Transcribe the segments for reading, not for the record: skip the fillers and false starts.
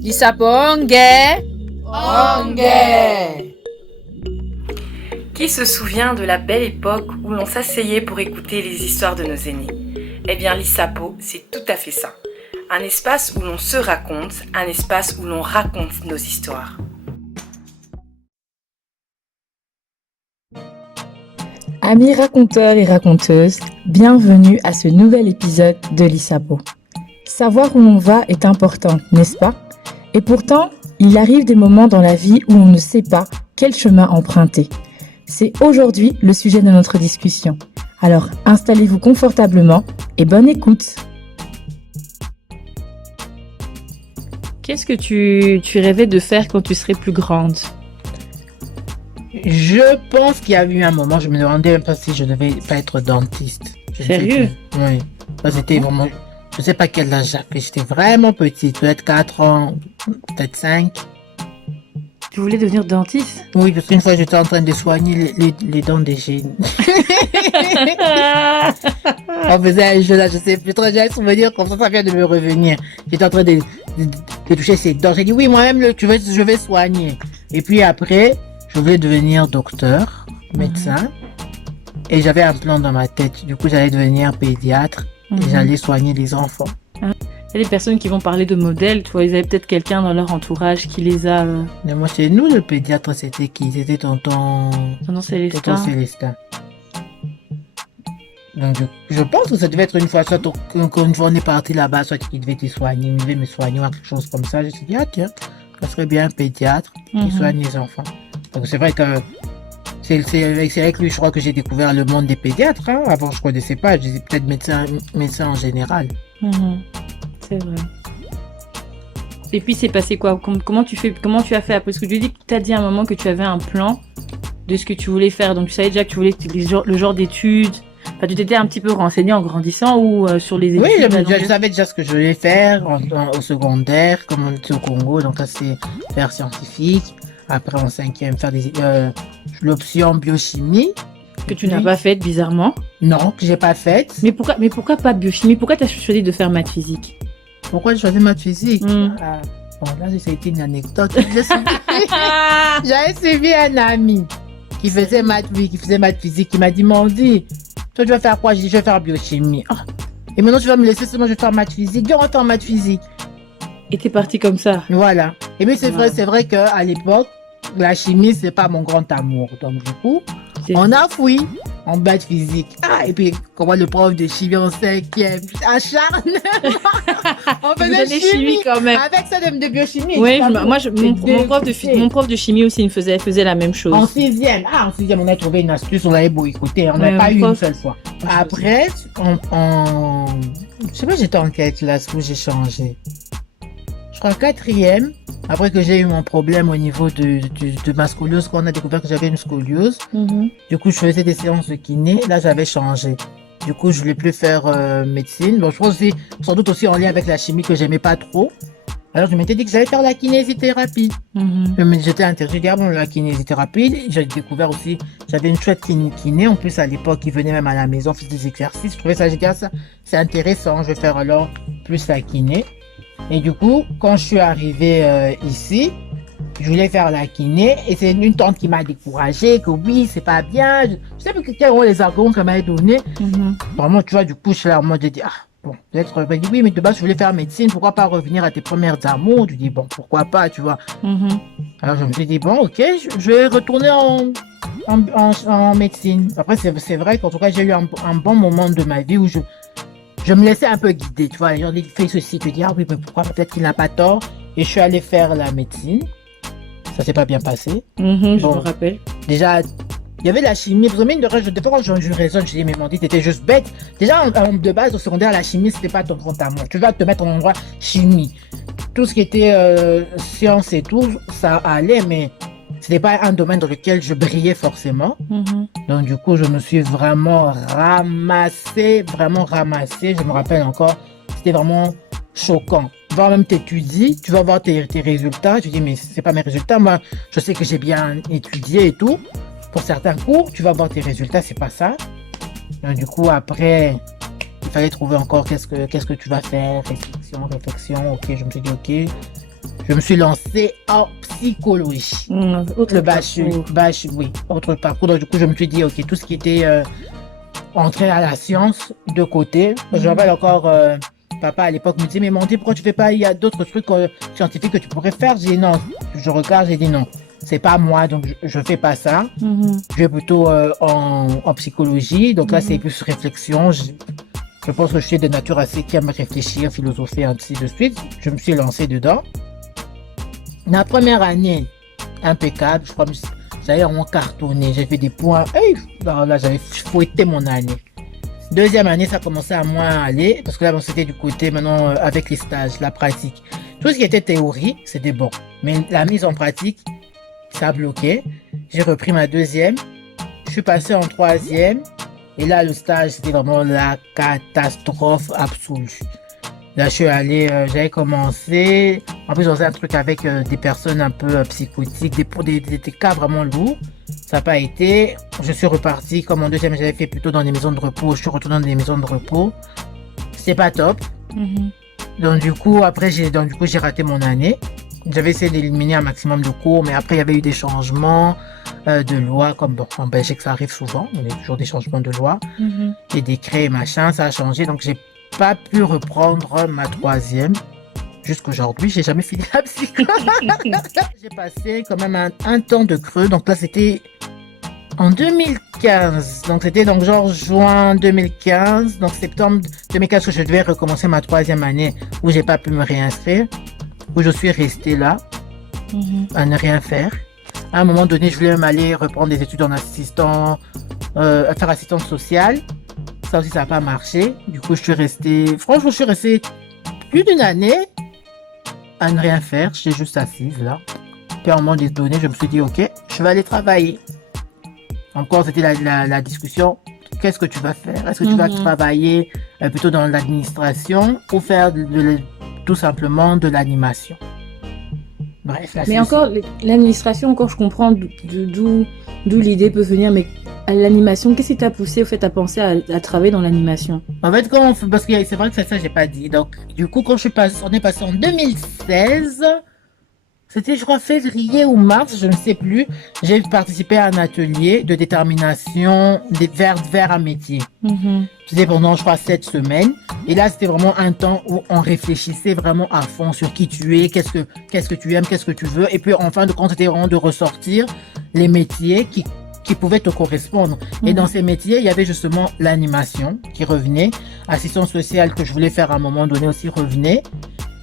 Lisaponge. Onge. Qui se souvient de la belle époque où l'on s'asseyait pour écouter les histoires de nos aînés? Eh bien, l'Issapo, c'est tout à fait ça. Un espace où l'on se raconte, un espace où l'on raconte nos histoires. Amis raconteurs et raconteuses, bienvenue à ce nouvel épisode de l'Issapo. Savoir où l'on va est important, n'est-ce pas? Et pourtant, il arrive des moments dans la vie où on ne sait pas quel chemin emprunter. C'est aujourd'hui le sujet de notre discussion. Alors, installez-vous confortablement et bonne écoute. Qu'est-ce que tu rêvais de faire quand tu serais plus grande? Je pense qu'il y a eu un moment, je me demandais même pas si je devais pas être dentiste. Sérieux? Oui. Ça, c'était vraiment, je sais pas quel âge j'avais, j'étais vraiment petite, peut-être 4 ans, peut-être 5. Tu voulais devenir dentiste? Oui, parce qu'une fois j'étais en train de soigner les dents des génies. On faisait un jeu là, je sais plus trop, j'ai un souvenir comme ça vient de me revenir. J'étais en train de toucher ses dents. J'ai dit oui, moi-même, je vais soigner. Et puis après, je voulais devenir docteur, médecin. Et j'avais un plan dans ma tête. Du coup, j'allais devenir pédiatre et j'allais soigner les enfants. Il y a des personnes qui vont parler de modèles, tu vois, ils avaient peut-être quelqu'un dans leur entourage qui les a... Mais moi, chez nous, le pédiatre, c'était qui? C'était tonton Célestin. Tonton Célestin. Donc, je pense que ça devait être une fois, soit une fois on est parti là-bas, soit qu'il devait te soigner, il devait me soigner ou quelque chose comme ça. Je me suis dit, ah tiens, ça serait bien un pédiatre qui soigne les enfants. Donc, c'est vrai que c'est avec lui, je crois que j'ai découvert le monde des pédiatres. Hein. Avant, je connaissais pas, je disais peut-être médecin en général. C'est vrai. Et puis c'est passé quoi? Comment tu as fait? Parce que tu dis que tu as dit à un moment que tu avais un plan de ce que tu voulais faire. Donc tu savais déjà que tu voulais le genre d'études. Enfin, tu t'étais un petit peu renseigné en grandissant ou sur les études? Oui, je savais déjà ce que je voulais faire au secondaire, comme on était au Congo. Donc ça c'est faire scientifique. Après en 5e, faire l'option biochimie. Que tu n'as pas faite bizarrement? Non, que j'ai pas faite. Mais pourquoi pas biochimie? Pourquoi tu as choisi de faire maths physique? Pourquoi j'ai choisi maths physique? Bon, là, ça a été une anecdote. J'avais suivi un ami qui faisait maths physique. Il m'a dit, Mandy, toi, tu vas faire quoi? J'ai dit, je vais faire biochimie. Et maintenant, tu vas me laisser seulement, je vais faire maths physique. Viens, on va faire maths physique. Et t'es parti comme ça? Voilà. Et puis, c'est vrai qu'à l'époque, la chimie, c'est pas mon grand amour. Donc, du coup, on a fouillé en maths physique. Et puis, comment le prof de chimie en 5e acharne. On faisait chimie quand même. avec ça de biochimie. Oui, mon prof de chimie aussi, il faisait la même chose. En 6e. En 6e, on a trouvé une astuce, on avait beau écouter. On n'a pas eu une seule fois. Après, je sais pas, j'étais en quelle classe où j'ai changé. Je crois 4e. Après que j'ai eu mon problème au niveau de ma scoliose, quand on a découvert que j'avais une scoliose, du coup, je faisais des séances de kiné. Là, j'avais changé. Du coup, je voulais plus faire médecine. Bon, je pense aussi, sans doute aussi en lien avec la chimie que j'aimais pas trop. Alors, je m'étais dit que j'allais faire la kinésithérapie. J'étais intéressée, j'ai dit, la kinésithérapie. J'ai découvert aussi, j'avais une chouette kiné. En plus, à l'époque, il venait même à la maison, faire des exercices. Je trouvais ça, j'ai dit, ça, c'est intéressant. Je vais faire alors plus la kiné. Et du coup, quand je suis arrivée ici, je voulais faire la kiné et c'est une tante qui m'a découragée que oui, c'est pas bien. Je sais plus quels sont les arguments qu'elle m'avait donnés. Vraiment, tu vois, du coup, je suis là, moi, j'ai dit, bon, peut-être, elle dit oui, mais de base, je voulais faire médecine, pourquoi pas revenir à tes premières amours? Je dis, bon, pourquoi pas, tu vois. Alors, je me suis dit, bon, ok, je vais retourner en médecine. Après, c'est vrai qu'en tout cas, j'ai eu un bon moment de ma vie où je me laissais un peu guider, tu vois, les gens disent fais ceci, tu dis oui, mais pourquoi, peut-être qu'il n'a pas tort. Et je suis allée faire la médecine. Ça s'est pas bien passé. Je me rappelle. Déjà, il y avait la chimie. Parce que mine de rien, des fois quand je raisonne, je dis mais Mandy, t'étais juste bête. Déjà, de base, au secondaire, la chimie, c'était pas ton grand amour. Tu vas te mettre en endroit chimie. Tout ce qui était science et tout, ça allait, mais c'était pas un domaine dans lequel je brillais forcément. Donc du coup, je me suis vraiment ramassé. Je me rappelle encore, c'était vraiment choquant. Va même t'étudier, tu vas voir tes résultats. Tu dis, mais c'est pas mes résultats. Moi, je sais que j'ai bien étudié et tout. Pour certains cours, tu vas voir tes résultats, c'est pas ça. Donc du coup, après, il fallait trouver encore qu'est-ce que tu vas faire, réflexion. Ok, je me suis dit ok. Je me suis lancée en psychologie. Autre parcours. Donc du coup, je me suis dit ok, tout ce qui était entrer à la science de côté. Je me rappelle encore, papa à l'époque me disait mais Mandy, pourquoi tu fais pas, il y a d'autres trucs scientifiques que tu pourrais faire. J'ai dit non, je regarde, j'ai dit non. C'est pas moi, donc je fais pas ça. Je vais plutôt en psychologie. Donc là, c'est plus réflexion. Je pense que je suis de nature assez qui aime réfléchir, philosopher, ainsi de suite. Je me suis lancé dedans. La première année, impeccable. Je crois que j'avais vraiment cartonné. J'ai fait des points. Là, j'avais fouetté mon année. Deuxième année, ça commençait à moins aller. Parce que là, c'était du côté maintenant avec les stages, la pratique. Tout ce qui était théorie, c'était bon. Mais la mise en pratique, ça a bloqué. J'ai repris ma deuxième. Je suis passé en troisième. Et là, le stage, c'était vraiment la catastrophe absolue. Là, je suis allé, j'avais commencé. En plus, on faisait un truc avec des personnes un peu psychotiques, des cas vraiment lourds. Ça n'a pas été. Je suis reparti. Comme en deuxième, j'avais fait plutôt dans des maisons de repos. Je suis retourné dans des maisons de repos. C'est pas top. Donc, du coup, après, j'ai raté mon année. J'avais essayé d'éliminer un maximum de cours, mais après, il y avait eu des changements de loi, comme bon, en Belgique, ça arrive souvent. Il y a toujours des changements de loi, des décrets et machin, ça a changé. Donc, j'ai pas pu reprendre ma troisième. Jusqu'aujourd'hui, j'ai jamais fini la psycho. J'ai passé quand même un temps de creux. Donc là, c'était en 2015. Donc, c'était donc genre juin 2015. Donc, septembre 2015 que je devais recommencer ma troisième année où j'ai pas pu me réinscrire. Où je suis restée là, à ne rien faire. À un moment donné, je voulais même aller reprendre des études en assistant, à faire assistante sociale. Ça aussi, ça n'a pas marché. Du coup, je suis restée plus d'une année à ne rien faire. J'étais juste assise là. Puis à un moment donné, je me suis dit, ok, je vais aller travailler. Encore, c'était la discussion. Qu'est-ce que tu vas faire? Est-ce que tu vas travailler plutôt dans l'administration ou faire tout simplement de l'animation? Bref, là, mais encore, l'administration, encore, je comprends d'où l'idée peut venir, mais à l'animation, qu'est-ce qui t'a poussé au fait à penser à travailler dans l'animation? En fait, parce que c'est vrai que ça, j'ai pas dit. Donc, du coup, quand on est passé en 2016, c'était, je crois, février ou mars, je ne sais plus, j'ai participé à un atelier de détermination vers un métier. C'était pendant, je crois, 7 semaines. Et là, c'était vraiment un temps où on réfléchissait vraiment à fond sur qui tu es, qu'est-ce que tu aimes, qu'est-ce que tu veux. Et puis, en fin de compte, c'était vraiment de ressortir les métiers qui pouvaient te correspondre. Et dans ces métiers, il y avait justement l'animation qui revenait. Assistance sociale que je voulais faire à un moment donné aussi revenait.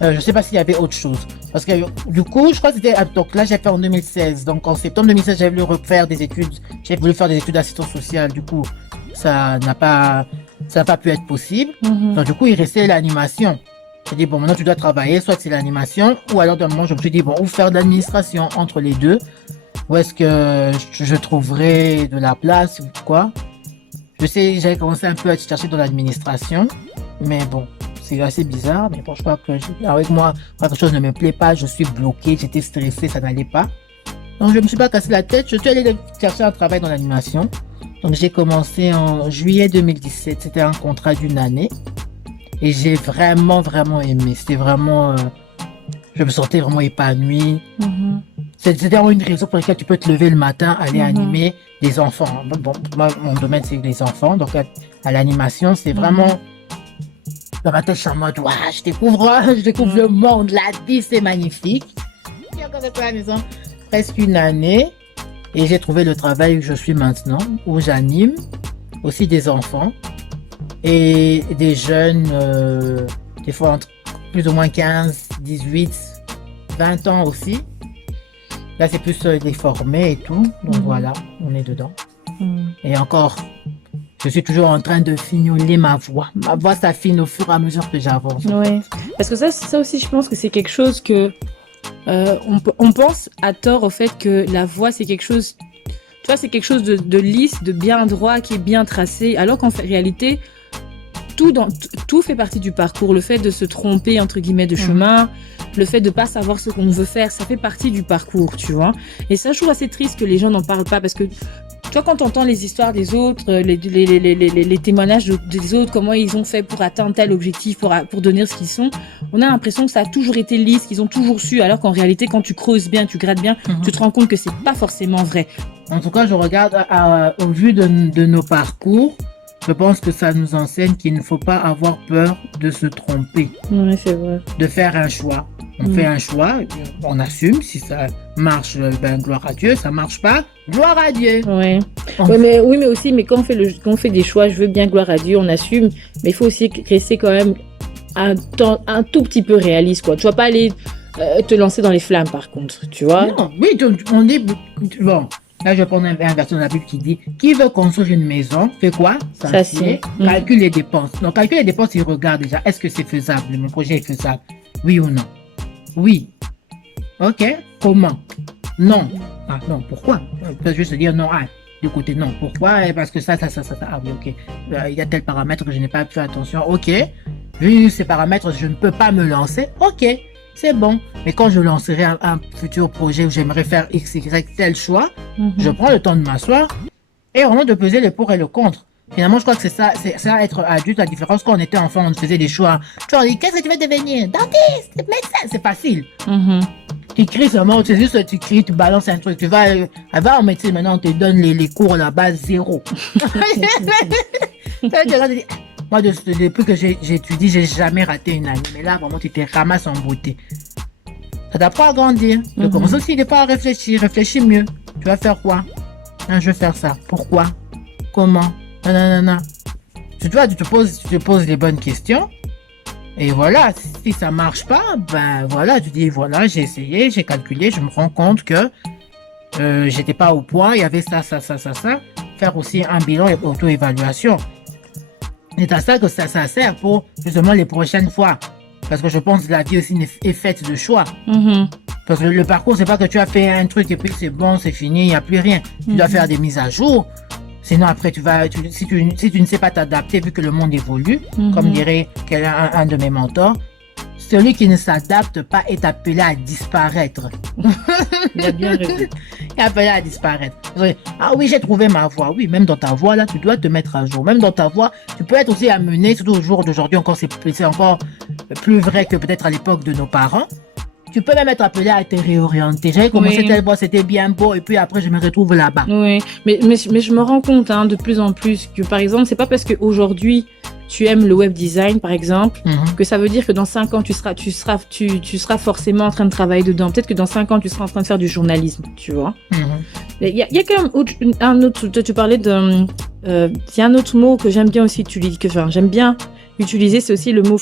Je sais pas s'il y avait autre chose. Parce que du coup, je crois que c'était... Donc là, j'ai fait en 2016. Donc en septembre 2016, j'avais voulu refaire des études. J'ai voulu faire des études d'assistance sociale. Du coup, ça n'a pas pu être possible. Donc du coup, il restait l'animation. J'ai dit, bon, maintenant tu dois travailler. Soit c'est l'animation, ou alors d'un moment, je me suis dit, bon, ou faire de l'administration entre les deux. Où est-ce que je trouverai de la place ou quoi? Je sais, j'avais commencé un peu à chercher dans l'administration. Mais bon... C'est assez bizarre, mais bon, je crois que avec moi, quelque chose ne me plaît pas, je suis bloqué, j'étais stressé, ça n'allait pas. Donc, je me suis pas cassé la tête, je suis allé chercher un travail dans l'animation. Donc, j'ai commencé en juillet 2017, c'était un contrat d'une année. Et j'ai vraiment, vraiment aimé. C'était vraiment, je me sentais vraiment épanouie. C'était vraiment une raison pour laquelle tu peux te lever le matin, aller animer des enfants. Bon, moi, mon domaine, c'est les enfants. Donc, à l'animation, c'est vraiment... Dans ma tête, je suis en mode, je découvre le monde, la vie, c'est magnifique. J'ai encore été à la maison presque une année et j'ai trouvé le travail où je suis maintenant, où j'anime aussi des enfants et des jeunes, des fois entre plus ou moins 15, 18, 20 ans aussi. Là, c'est plus les formés et tout. Donc voilà, on est dedans. Et encore... Je suis toujours en train de fignoler ma voix. Ma voix s'affine au fur et à mesure que j'avance. Oui, parce que ça aussi, je pense que c'est quelque chose que... on pense à tort au fait que la voix, c'est quelque chose... Tu vois, c'est quelque chose de lisse, de bien droit, qui est bien tracé. Alors qu'en réalité, tout fait partie du parcours. Le fait de se tromper, entre guillemets, de chemin, le fait de pas savoir ce qu'on veut faire, ça fait partie du parcours, tu vois. Et ça, je trouve assez triste que les gens n'en parlent pas parce que toi, quand tu entends les histoires des autres, les témoignages des autres, comment ils ont fait pour atteindre tel objectif, pour devenir ce qu'ils sont, on a l'impression que ça a toujours été lisse, qu'ils ont toujours su, alors qu'en réalité, quand tu creuses bien, tu grattes bien, tu te rends compte que c'est pas forcément vrai. En tout cas, je regarde au vu de nos parcours, je pense que ça nous enseigne qu'il ne faut pas avoir peur de se tromper. Oui, c'est vrai. De faire un choix. On fait un choix, on assume. Si ça marche, ben gloire à Dieu. Ça marche pas, gloire à Dieu. Ouais. Mais quand on fait des choix, je veux bien gloire à Dieu, on assume. Mais il faut aussi rester quand même un tout petit peu réaliste, quoi. Tu vas pas aller te lancer dans les flammes, par contre, tu vois. Non, oui, on dit bon. Là, je vais prendre un verset de la Bible qui dit qui veut construire une maison fait quoi? S'assied, calcule les dépenses. Donc, calcule les dépenses, il regarde déjà. Est-ce que c'est faisable? Mon projet est faisable? Oui ou non? Oui. Ok. Comment? Non. Ah non, pourquoi? On peut juste dire non. Ah, du côté non. Pourquoi? Parce que ça. Ah oui, ok. Il y a tel paramètre que je n'ai pas fait attention. Ok. Vu ces paramètres, je ne peux pas me lancer. Ok. C'est bon. Mais quand je lancerai un futur projet où j'aimerais faire X, Y, tel choix, je prends le temps de m'asseoir et vraiment de peser les pour et le contre. Finalement, je crois que c'est ça être adulte. La différence, quand on était enfant, on faisait des choix. Tu leur dis, qu'est-ce que tu veux devenir? Dentiste, médecin, c'est facile. Tu cries seulement, c'est juste, tu cries, tu balances un truc. Tu vas en médecine, maintenant, on te donne les cours là-bas, zéro. Moi, depuis que j'étudie, j'ai jamais raté une année. Mais là, vraiment, tu te ramasses en beauté. Ça t'apprend à grandir. Tu commences aussi des fois à réfléchir. Réfléchis mieux. Tu vas faire quoi? Je vais faire ça. Pourquoi? Comment? Non. Tu te poses les bonnes questions. Et voilà, si ça marche pas, ben voilà, tu dis voilà, j'ai essayé, j'ai calculé, je me rends compte que j'étais pas au point, il y avait ça. Faire aussi un bilan et auto-évaluation. C'est à ça que ça sert pour justement les prochaines fois. Parce que je pense que la vie aussi est faite de choix. Parce que le parcours, c'est pas que tu as fait un truc et puis c'est bon, c'est fini, il n'y a plus rien. Tu dois faire des mises à jour. Sinon, après, si tu ne sais pas t'adapter, vu que le monde évolue, comme dirait un de mes mentors, celui qui ne s'adapte pas est appelé à disparaître. Il a bien raison. Il est appelé à disparaître. Ah oui, j'ai trouvé ma voie. Oui, même dans ta voie, là, tu dois te mettre à jour. Même dans ta voie, tu peux être aussi amené, surtout au jour d'aujourd'hui, encore, c'est encore plus vrai que peut-être à l'époque de nos parents. Tu peux même être appelé à te réorienter. J'avais commencé telle voie, c'était bien beau, et puis après, je me retrouve là-bas. Oui, mais je me rends compte de plus en plus que, par exemple, c'est pas parce qu'aujourd'hui, tu aimes le web design, par exemple, que ça veut dire que dans 5 ans, tu seras forcément en train de travailler dedans. Peut-être que dans 5 ans, tu seras en train de faire du journalisme, tu vois. Il y a quand même un autre, tu parlais il y a un autre mot que j'aime bien aussi, j'aime bien utiliser, c'est aussi le mot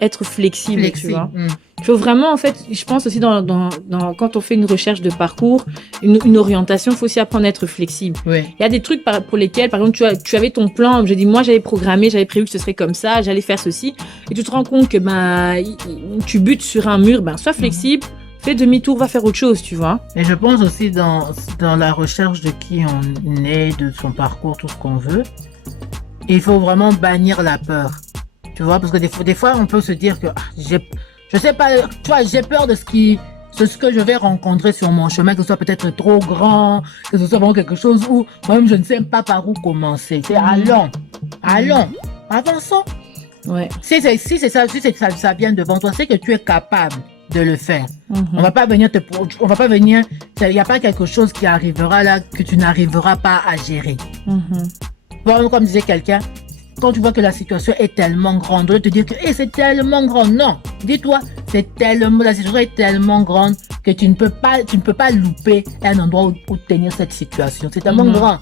être flexible, tu vois. Il faut vraiment, en fait, je pense aussi quand on fait une recherche de parcours, une orientation, il faut aussi apprendre à être flexible. Oui. Il y a des trucs pour lesquels, par exemple, tu avais ton plan, moi j'avais programmé, j'avais prévu que ce serait comme ça, j'allais faire ceci, et tu te rends compte que tu butes sur un mur, sois flexible, fais demi-tour, va faire autre chose, tu vois. Et je pense aussi dans la recherche de qui on est, de son parcours, tout ce qu'on veut, il faut vraiment bannir la peur. Tu vois, parce que des fois, on peut se dire que je sais pas, tu vois, j'ai peur de ce que je vais rencontrer sur mon chemin, que ce soit peut-être trop grand, que ce soit vraiment quelque chose où moi-même je ne sais pas par où commencer. C'est allons, avançons. Ouais. Si ça vient devant toi, c'est que tu es capable de le faire. On va pas venir il n'y a pas quelque chose qui arrivera là que tu n'arriveras pas à gérer. Bon, comme disait quelqu'un, quand tu vois que la situation est tellement grande, de te dire que c'est tellement grand. Non, dis-toi, la situation est tellement grande que tu ne peux pas louper un endroit où tenir cette situation. C'est tellement grand.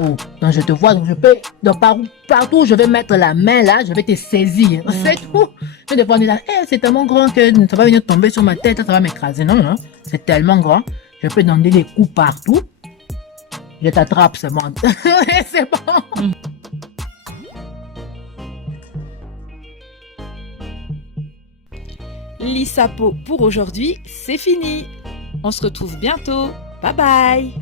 Oh, donc je te vois, donc je peux, donc partout où je vais mettre la main là, je vais te saisir. C'est tout. Mais des fois on est là, c'est tellement grand que ça va venir tomber sur ma tête, ça va m'écraser. Non, c'est tellement grand. Je peux donner des coups partout. Je t'attrape, c'est bon. C'est bon. L'ISAPO pour aujourd'hui, c'est fini. On se retrouve bientôt. Bye bye.